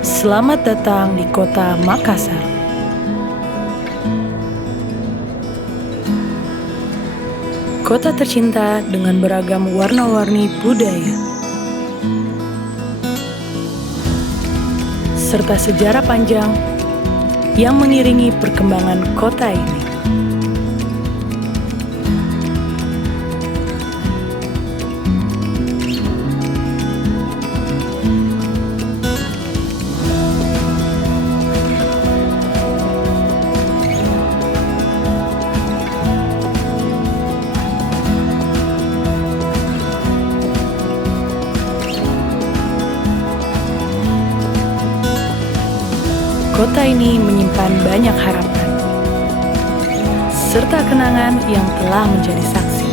Selamat datang di kota Makassar. Kota tercinta dengan beragam warna-warni budaya, serta sejarah panjang yang mengiringi perkembangan kota ini. Kota ini menyimpan banyak harapan, serta kenangan yang telah menjadi saksi.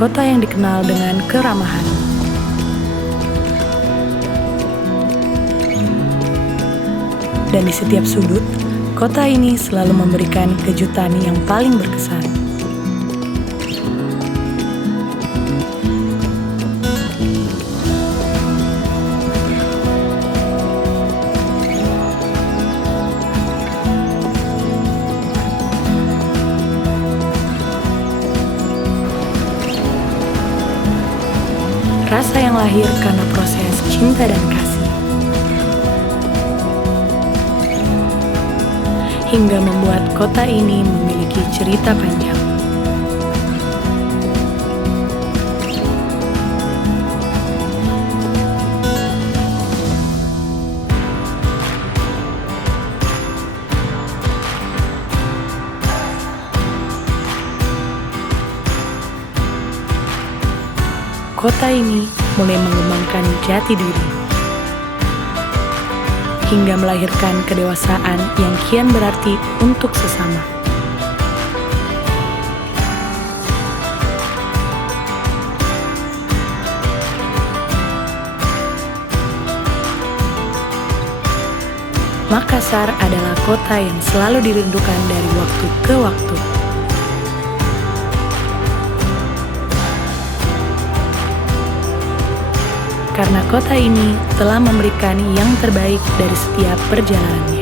Kota yang dikenal dengan keramahan, dan di setiap sudut, kota ini selalu memberikan kejutan yang paling berkesan. Rasa yang lahir karena proses cinta dan kasih, hingga membuat kota ini memiliki cerita panjang. Kota ini mulai mengembangkan jati diri, hingga melahirkan kedewasaan yang kian berarti untuk sesama. Makassar adalah kota yang selalu dirindukan dari waktu ke waktu. Karena kota ini telah memberikan yang terbaik dari setiap perjalanannya.